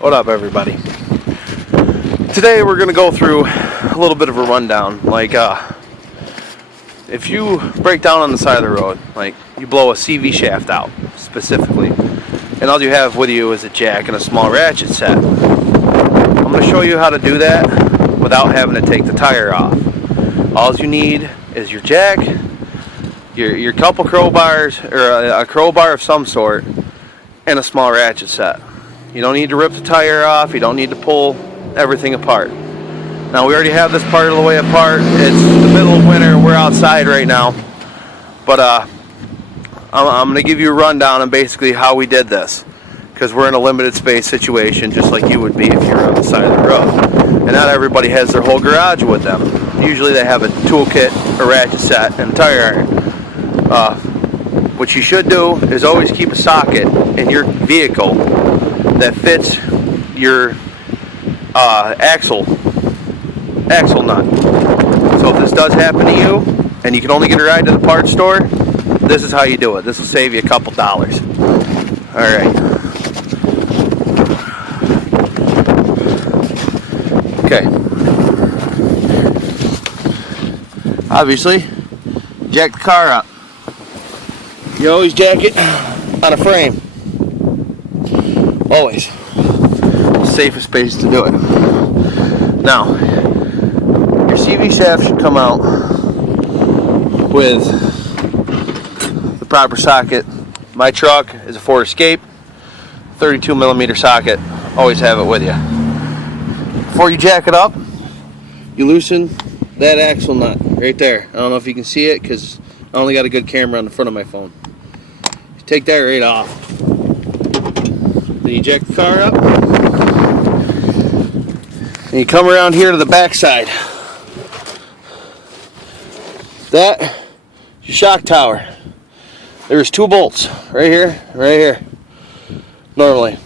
What up, everybody? Today we're gonna go through a little bit of a rundown. Like, if you break down on the side of the road, like you blow a CV shaft out specifically, and all you have with you is a jack and a small ratchet set. I'm gonna show you how to do that without having to take the tire off. All you need is your jack, your couple crowbars, or a crowbar of some sort, and a small ratchet set. You don't need to rip the tire off, you don't need to pull everything apart. Now we already have this part of the way apart. It's the middle of winter, we're outside right now. But I'm going to give you a rundown on basically how we did this. Because we're in a limited space situation, just like you would be if you were on the side of the road. And not everybody has their whole garage with them. Usually they have a toolkit, a ratchet set, and a tire iron. What you should do is always keep a socket in your vehicle that fits your axle nut. So if this does happen to you and you can only get a ride to the parts store, this is how you do it. This will save you a couple dollars. Alright. Okay. Obviously, jack the car up. You always jack it on a frame. Always. Safest space to do it. Now, your CV shaft should come out with the proper socket. My truck is a Ford Escape, 32mm socket. Always have it with you. Before you jack it up, you loosen that axle nut right there. I don't know if you can see it because I only got a good camera on the front of my phone. You take that right off. Then you jack the car up. And you come around here to the back side. That is your shock tower. There's two bolts right here. Normally.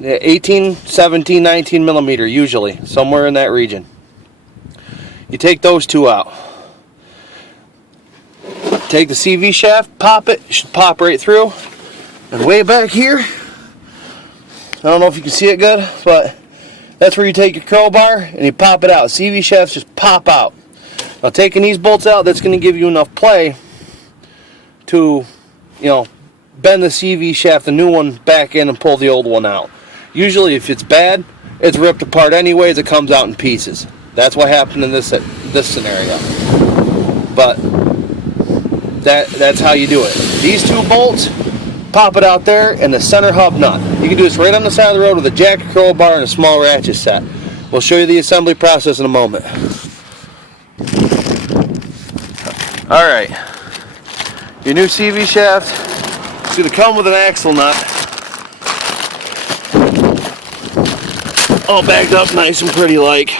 18, 17, 19mm usually. Somewhere in that region. You take those two out. Take the CV shaft, pop it. It should pop right through. And way back here, I don't know if you can see it good, but that's where you take your crowbar and you pop it out. CV shafts just pop out. Now taking these bolts out, that's going to give you enough play to, bend the CV shaft, the new one, back in and pull the old one out. Usually if it's bad, it's ripped apart anyways, it comes out in pieces. That's what happened in this scenario. But that's how you do it. These two bolts, pop it out there, and the center hub nut. You can do this right on the side of the road with a jack, a crowbar, and a small ratchet set. We'll show you the assembly process in a moment. Alright, your new CV shaft is going to come with an axle nut. All bagged up nice and pretty like.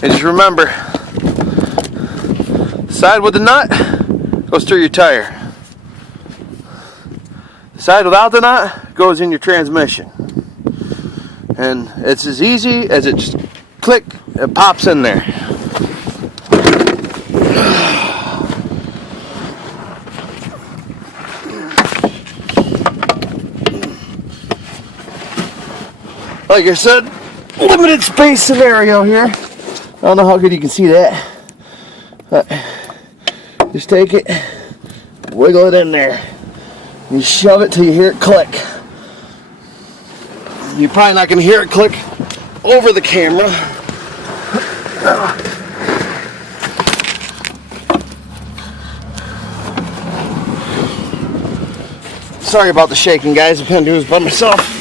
And just remember, the side with the nut goes through your tire. The side without the nut goes in your transmission. And it's as easy as it just click, it pops in there. Like I said, limited space scenario here. I don't know how good you can see that, but just take it, wiggle it in there, you shove it till you hear it click. You're probably not going to hear it click over the camera. Sorry about the shaking, guys. I'm going to do this by myself.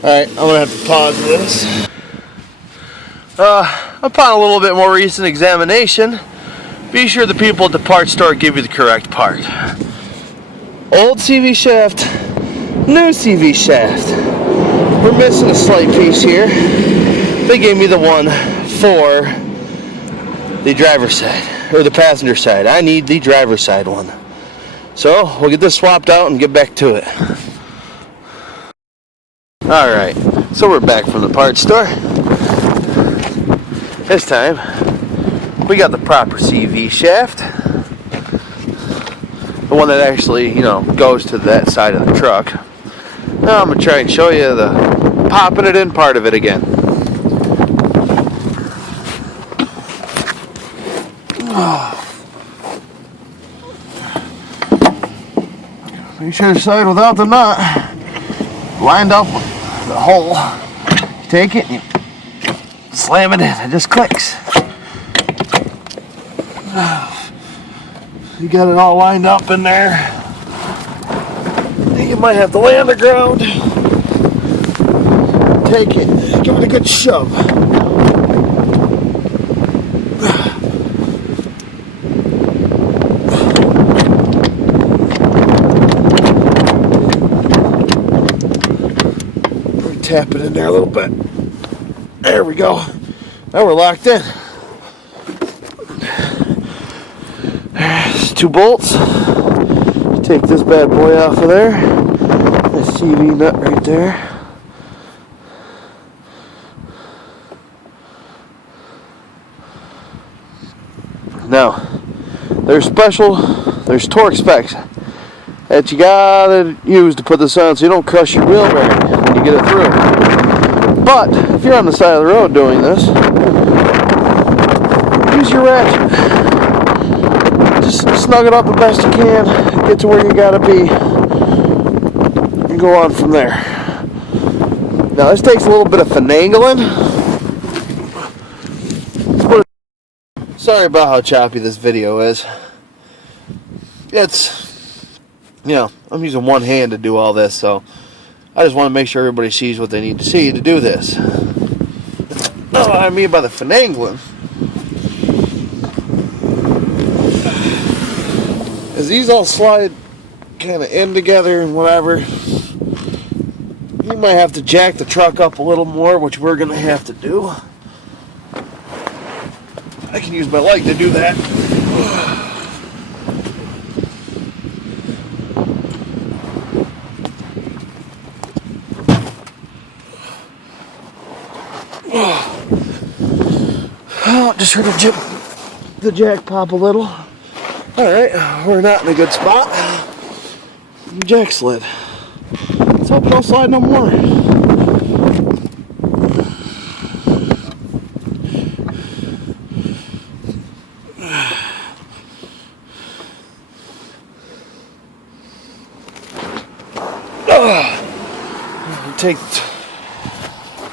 Alright, I'm going to have to pause this. Upon a little bit more recent examination, be sure the people at the parts store give you the correct part. Old CV shaft, new CV shaft. We're missing a slight piece here. They gave me the one for the driver's side, or the passenger side. I need the driver's side one. So we'll get this swapped out and get back to it. Alright, so we're back from the parts store. This time we got the proper CV shaft. The one that actually, goes to that side of the truck. Now I'm going to try and show you the popping it in part of it again. Make sure the side without the nut lined up with the hole. You take it and you slam it in. It just clicks. You got it all lined up in there. You might have to lay on the ground. Take it. Give it a good shove. Tap it in there a little bit. There we go. Now we're locked in. There's 2 bolts. Take this bad boy off of there. The CV nut right there. Now, there's torque specs that you gotta use to put this on so you don't crush your wheel bearing when you get it through. But if you're on the side of the road doing this, use your ratchet. Just snug it up the best you can, get to where you gotta be, and go on from there. Now this takes a little bit of finagling. Sorry about how choppy this video is. I'm using one hand to do all this, so I just want to make sure everybody sees what they need to see to do this. Now, what I mean by the finagling is these all slide kind of in together and whatever. You might have to jack the truck up a little more, which we're going to have to do. I can use my leg to do that. Oh, just heard the jack pop a little. Alright, we're not in a good spot. Jack slid. Let's hope it don't slide no more. Take the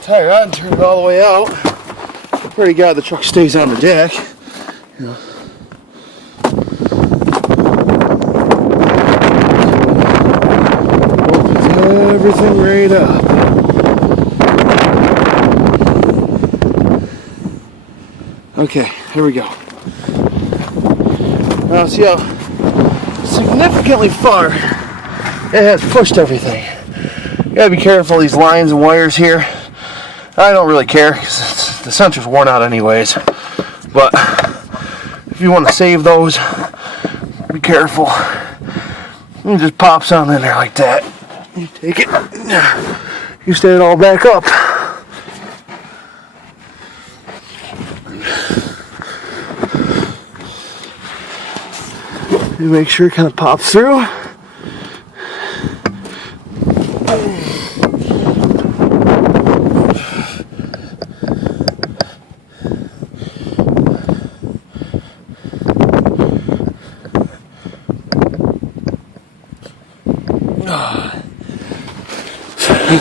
tire out and turn it all the way out. Pray to God the truck stays on the deck. Opens everything right up. Okay, here we go. Now see how significantly far it has pushed everything. You gotta be careful of these lines and wires here. I don't really care because the sensor's worn out anyways. But if you want to save those, be careful. It just pops on in there like that. You take it, you stand it all back up. You make sure it kind of pops through.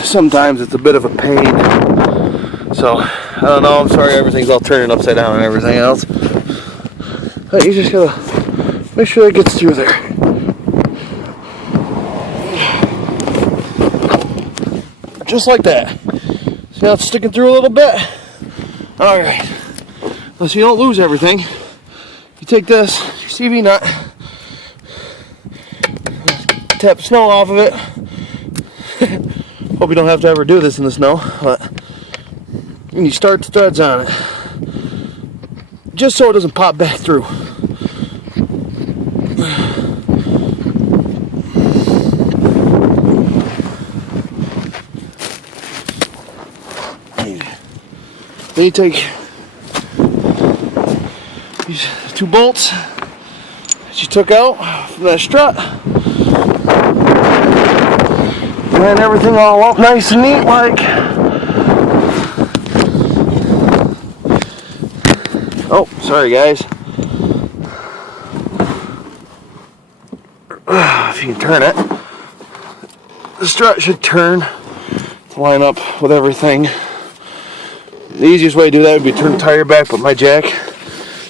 Sometimes it's a bit of a pain, so I don't know. I'm sorry everything's all turning upside down and everything else, but you just gotta make sure it gets through there. Just like that. See how it's sticking through a little bit? Alright, so you don't lose everything, you take this CV nut, tap snow off of it. Hope you don't have to ever do this in the snow, but you start the threads on it just so it doesn't pop back through. Then you take these 2 bolts that you took out from that strut. Line everything all up nice and neat like. Oh, sorry guys. If you can turn it, the strut should turn to line up with everything. The easiest way to do that would be turn the tire back, but my jack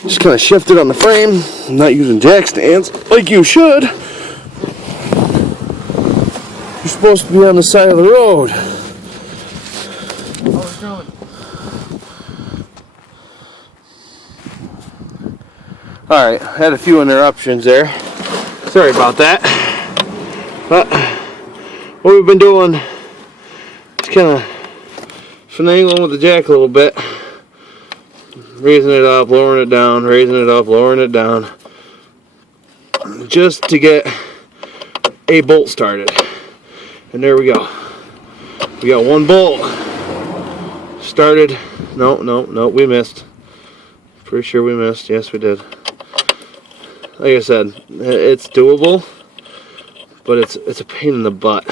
just kind of shifted on the frame. I'm not using jack stands like you should. You're supposed to be on the side of the road. Alright, I had a few interruptions there. Sorry about that. But what we've been doing is kind of finagling with the jack a little bit. Raising it up, lowering it down, raising it up, lowering it down. Just to get a bolt started. And there we go. We got 1 bolt started. No, we missed. Pretty sure we missed. Yes, we did. Like I said, it's doable, but it's a pain in the butt.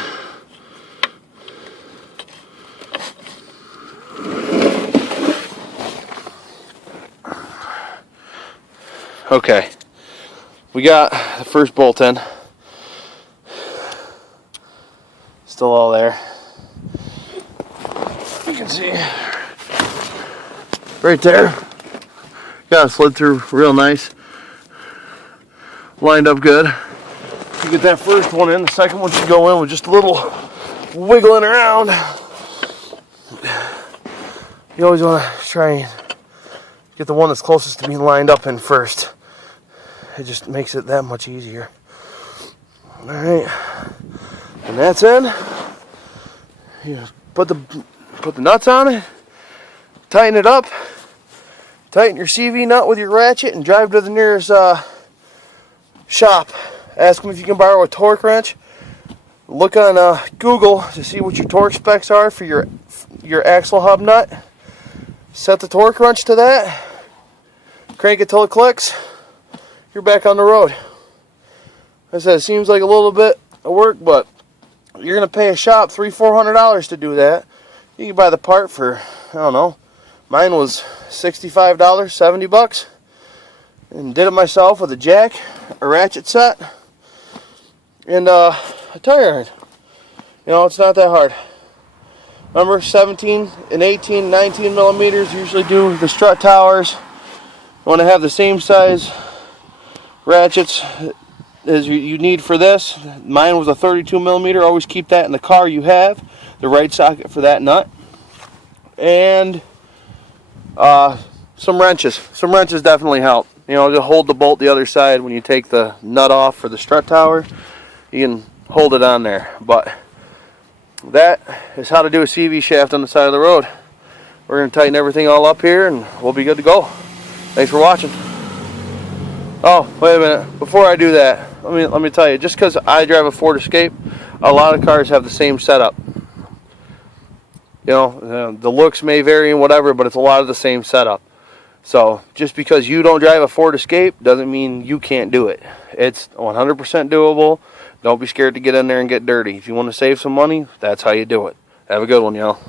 Okay, we got the first bolt in. Still all there. You can see right there. Got it slid through real nice. Lined up good. You get that first one in, the second one should go in with just a little wiggling around. You always want to try and get the one that's closest to being lined up in first. It just makes it that much easier. Alright, and that's in. You just put the nuts on it, tighten it up, tighten your CV nut with your ratchet, and drive to the nearest shop. Ask them if you can borrow a torque wrench. Look on Google to see what your torque specs are for your axle hub nut. Set the torque wrench to that. Crank it till it clicks. You're back on the road. Like I said, it seems like a little bit of work, but you're gonna pay a shop $300-400 to do that. You can buy the part for, I don't know, mine was $65, $70, and did it myself with a jack, a ratchet set, and a tire iron. You know, it's not that hard. Remember, 17 and 18, 19 millimeters usually do the strut towers. You want to have the same size ratchets as you need for this. Mine was a 32 millimeter. Always keep that in the car you have. The right socket for that nut. And some wrenches. Some wrenches definitely help. You know, to hold the bolt the other side when you take the nut off for the strut tower. You can hold it on there. But that is how to do a CV shaft on the side of the road. We're going to tighten everything all up here and we'll be good to go. Thanks for watching. Oh, wait a minute. Before I do that, let me tell you, just because I drive a Ford Escape, a lot of cars have the same setup. You know, the looks may vary and whatever, but it's a lot of the same setup. So just because you don't drive a Ford Escape doesn't mean you can't do it. It's 100% doable. Don't be scared to get in there and get dirty. If you want to save some money, that's how you do it. Have a good one, y'all.